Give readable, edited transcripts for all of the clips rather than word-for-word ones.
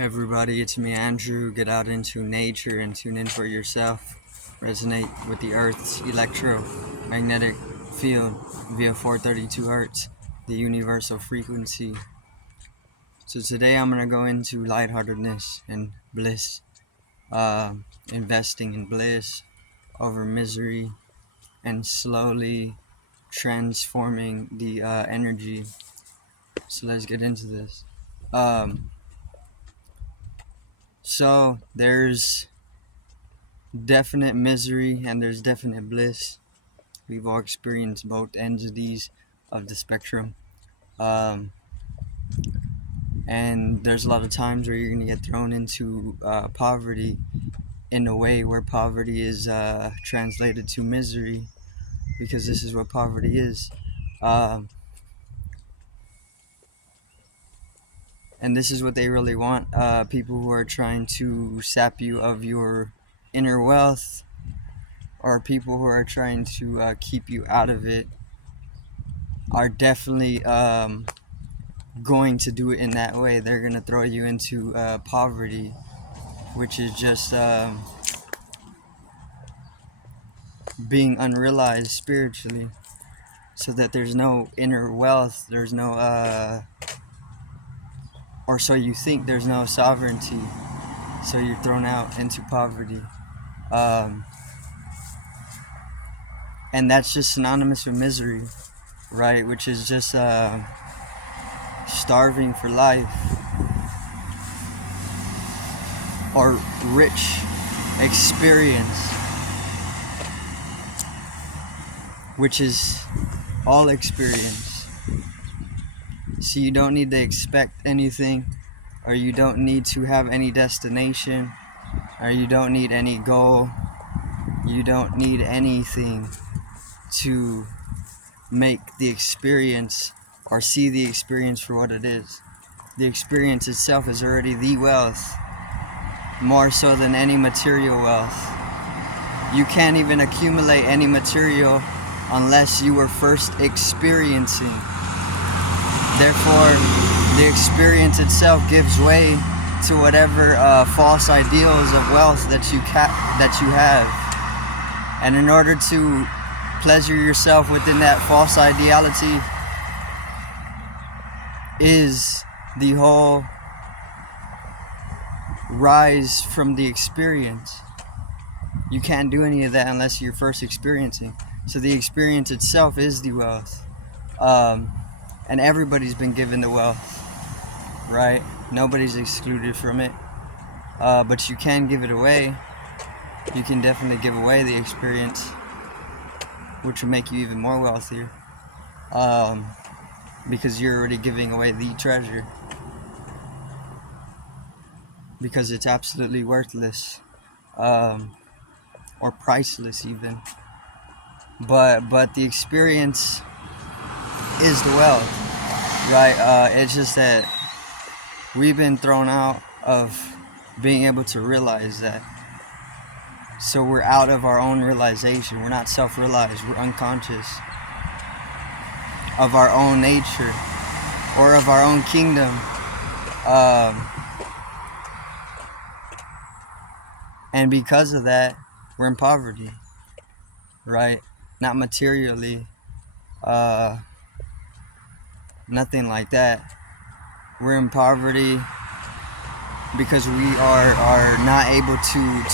Everybody, it's me, Andrew. Get out into nature and tune in for yourself. Resonate with the Earth's electromagnetic field via 432 hertz, the universal frequency. So today I'm going to go into lightheartedness and bliss, investing in bliss over misery, and slowly transforming the energy. So let's get into this. So there's definite misery and there's definite bliss. We've all experienced both ends of the spectrum. And there's a lot of times where you're going to get thrown into poverty in a way where poverty is translated to misery, because this is what poverty is. And this is what they really want. People who are trying to sap you of your inner wealth, or people who are trying to keep you out of it, are definitely going to do it in that way. They're going to throw you into poverty, which is just being unrealized spiritually, so that there's no inner wealth, there's no or so you think, there's no sovereignty, so you're thrown out into poverty. And that's just synonymous with misery, right? Which is just starving for life, or rich experience, which is all experience. So you don't need to expect anything, or you don't need to have any destination, or you don't need any goal. You don't need anything to make the experience or see the experience for what it is. The experience itself is already the wealth, more so than any material wealth. You can't even accumulate any material unless you were first experiencing. Therefore, the experience itself gives way to whatever false ideals of wealth that you have. And in order to pleasure yourself within that false ideality is the whole rise from the experience. You can't do any of that unless you're first experiencing. So the experience itself is the wealth. And everybody's been given the wealth, right? Nobody's excluded from it. But you can give it away. You can definitely give away the experience, which will make you even more wealthier, because you're already giving away the treasure, because it's absolutely worthless, or priceless even. But the experience is the wealth, right? It's just that we've been thrown out of being able to realize that. So we're out of our own realization. We're not self-realized. We're unconscious of our own nature or of our own kingdom. And because of that, we're in poverty, right? Not materially, nothing like that. We're in poverty because we are not able to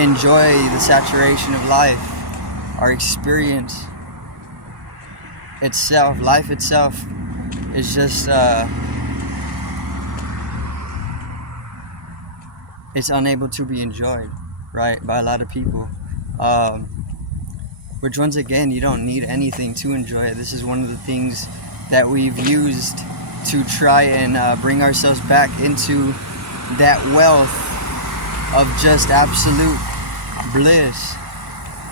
enjoy the saturation of life, our experience itself. Life itself is just it's unable to be enjoyed, right, by a lot of people, which, once again, you don't need anything to enjoy it. This is one of the things that we've used to try and bring ourselves back into that wealth of just absolute bliss,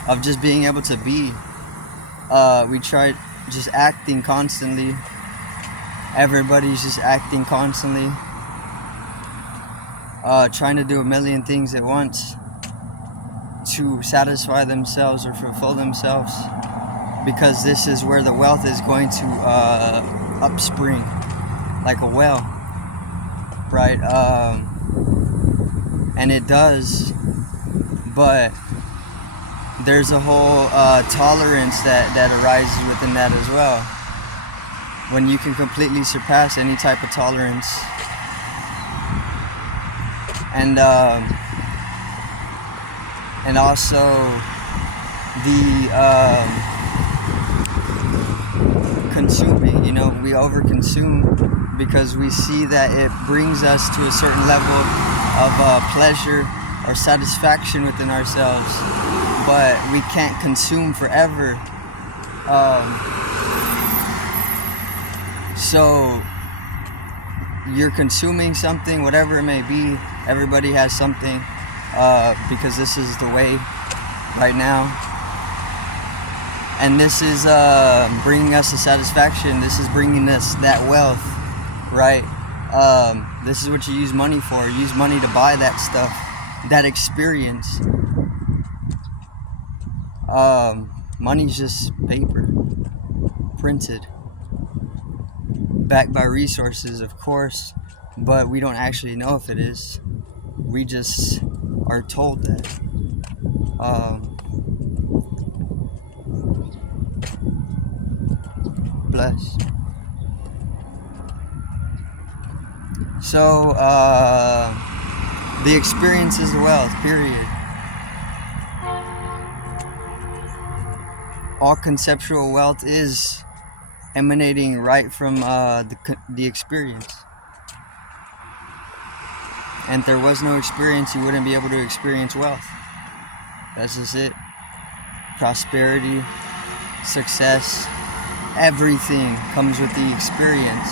of just being able to be. We try just acting constantly. Everybody's just acting constantly, trying to do a million things at once to satisfy themselves or fulfill themselves, because this is where the wealth is going to upspring, like a well. right? And it does, but there's a whole tolerance that arises within that as well. When you can completely surpass any type of tolerance, and also the consuming, we overconsume because we see that it brings us to a certain level of pleasure or satisfaction within ourselves, but we can't consume forever. So you're consuming something, whatever it may be. Everybody has something, because this is the way right now. And this is bringing us the satisfaction. This is bringing us that wealth, right? This is what you use money for. You use money to buy that stuff, that experience. Money's just paper, printed, backed by resources, of course, but we don't actually know if it is. We just are told that. Bless. So, the experience is the wealth, period. All conceptual wealth is emanating right from the experience. And if there was no experience, you wouldn't be able to experience wealth. That's just it. Prosperity, success, everything comes with the experience.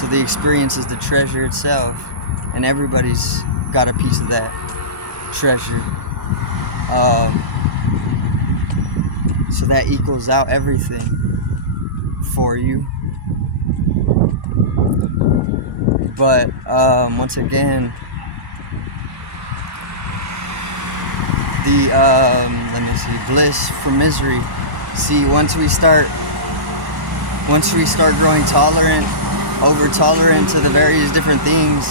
So the experience is the treasure itself, and everybody's got a piece of that treasure. So that equals out everything for you. But once again, the bliss from misery. See, once we start growing tolerant, over tolerant to the various different things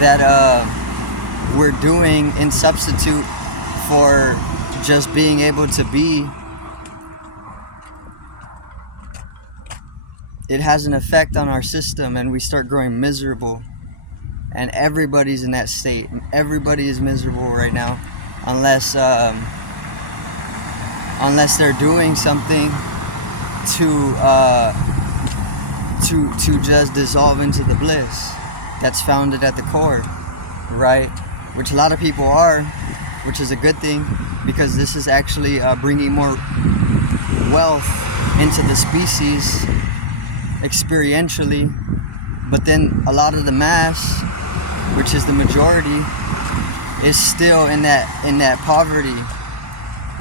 that we're doing in substitute for just being able to be, it has an effect on our system, and we start growing miserable. And everybody's in that state. Everybody is miserable right now, unless they're doing something to just dissolve into the bliss that's founded at the core, right? Which a lot of people are, which is a good thing, because this is actually bringing more wealth into the species experientially. But then a lot of the mass, which is the majority, is still in that poverty.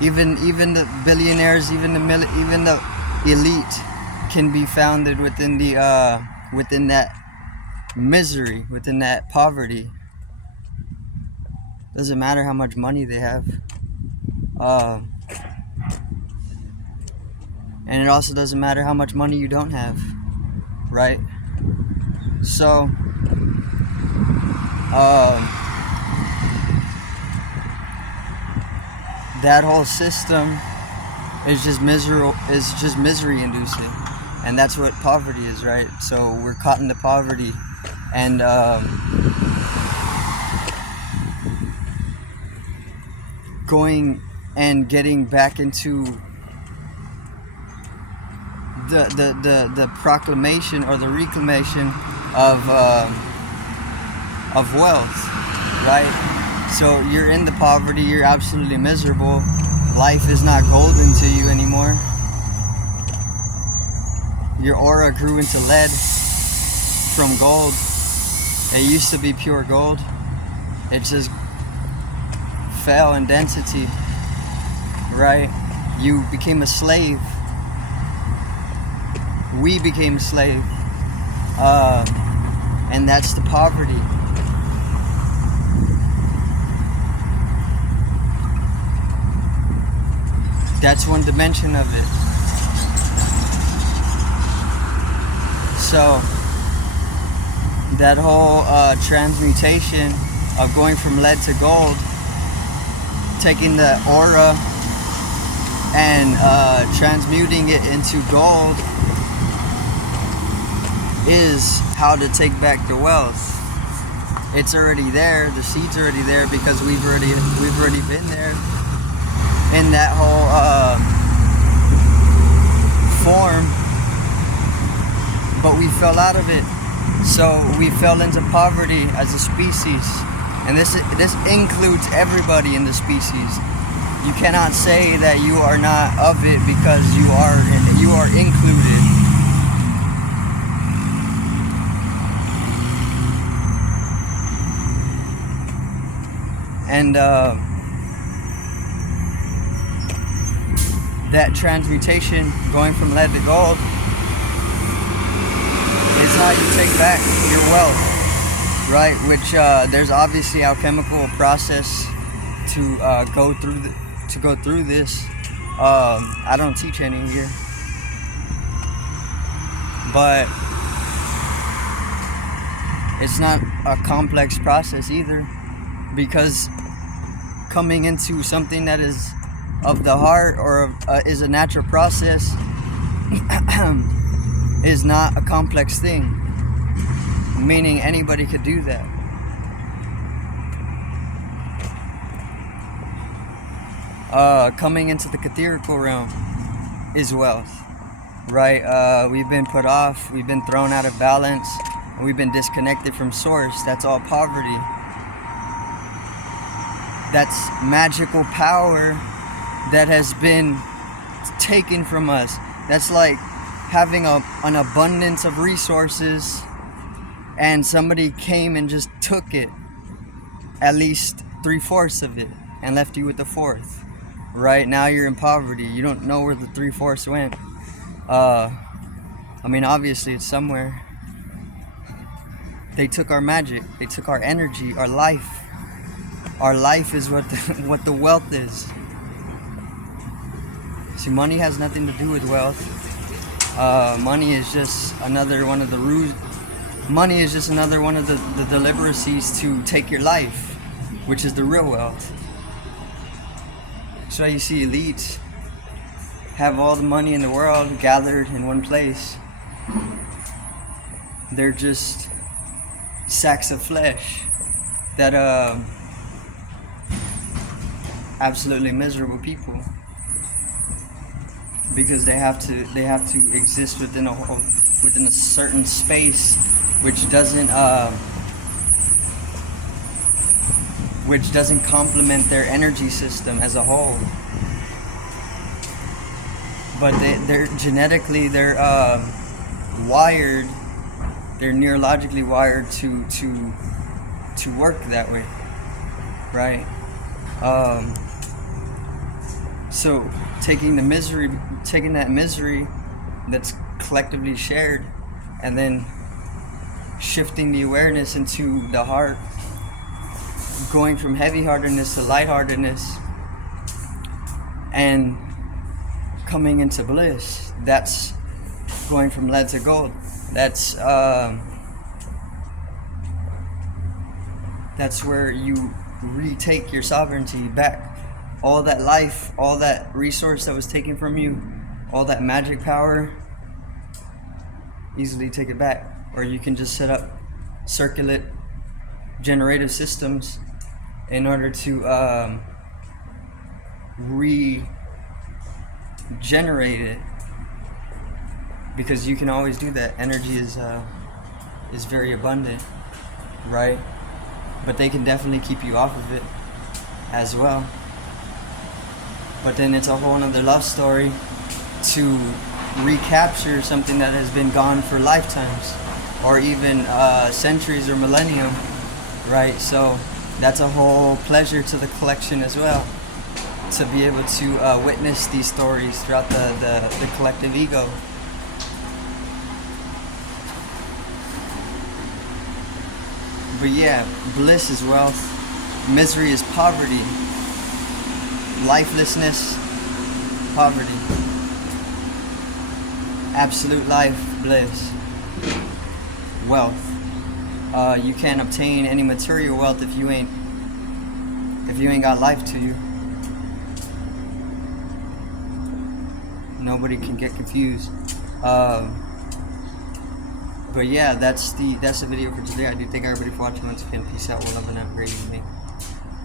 Even the billionaires, even the elite can be founded within within that misery, within that poverty. Doesn't matter how much money they have, and it also doesn't matter how much money you don't have, right? So that whole system is just misery inducing, and that's what poverty is, right? So we're caught into poverty, and going and getting back into the proclamation or the reclamation of wealth, right? So you're in the poverty, you're absolutely miserable. Life is not golden to you anymore. Your aura grew into lead from gold. It used to be pure gold. It just fell in density, right? You became a slave. We became a slave. And that's the poverty. That's one dimension of it. So that whole transmutation of going from lead to gold, taking the aura and transmuting it into gold, is how to take back the wealth. It's already there. The seed's already there because we've already been there in that whole form, but we fell out of it. So we fell into poverty as a species, and this includes everybody in the species. You cannot say that you are not of it because you are included. And that transmutation, going from lead to gold, is how you take back your wealth, right? Which there's obviously alchemical process to go through this. I don't teach any here, but it's not a complex process either, because coming into something that is of the heart or is a natural process is not a complex thing, meaning anybody could do that. Coming into the etherical realm is wealth, right? We've been put off, we've been thrown out of balance, and we've been disconnected from source. That's all poverty. That's magical power that has been taken from us. That's like having an abundance of resources and somebody came and just took it, at least 3/4 of it, and left you with the 1/4. Right now you're in poverty. You don't know where the 3/4 went. I mean, obviously it's somewhere. They took our magic. They took our energy, our life. Our life is what the wealth is. See, money has nothing to do with wealth. Money is just another one of the rules. Money is just another one of the deliberacies to take your life, which is the real wealth. So you see elites have all the money in the world gathered in one place. They're just sacks of flesh that absolutely miserable people, because they have to exist within a certain space which doesn't complement their energy system as a whole. But they're genetically wired, they're neurologically wired to work that way, right? So taking that misery that's collectively shared, and then shifting the awareness into the heart, going from heavy-heartedness to light-heartedness, and coming into bliss. That's going from lead to gold. That's where you retake your sovereignty back. All that life, all that resource that was taken from you, all that magic power, easily take it back. Or you can just set up circulate generative systems in order to regenerate it, because you can always do that. Energy is very abundant, right? But they can definitely keep you off of it as well. But then it's a whole nother love story to recapture something that has been gone for lifetimes, or even centuries or millennium, right? So that's a whole pleasure to the collection as well, to be able to witness these stories throughout the collective ego. But yeah, bliss is wealth, misery is poverty, lifelessness, poverty, absolute life, bliss, wealth. You can't obtain any material wealth if you ain't got life to you. Nobody can get confused. But yeah, that's the video for today. I do thank everybody for watching. Once again, peace out, one love, and have a great evening.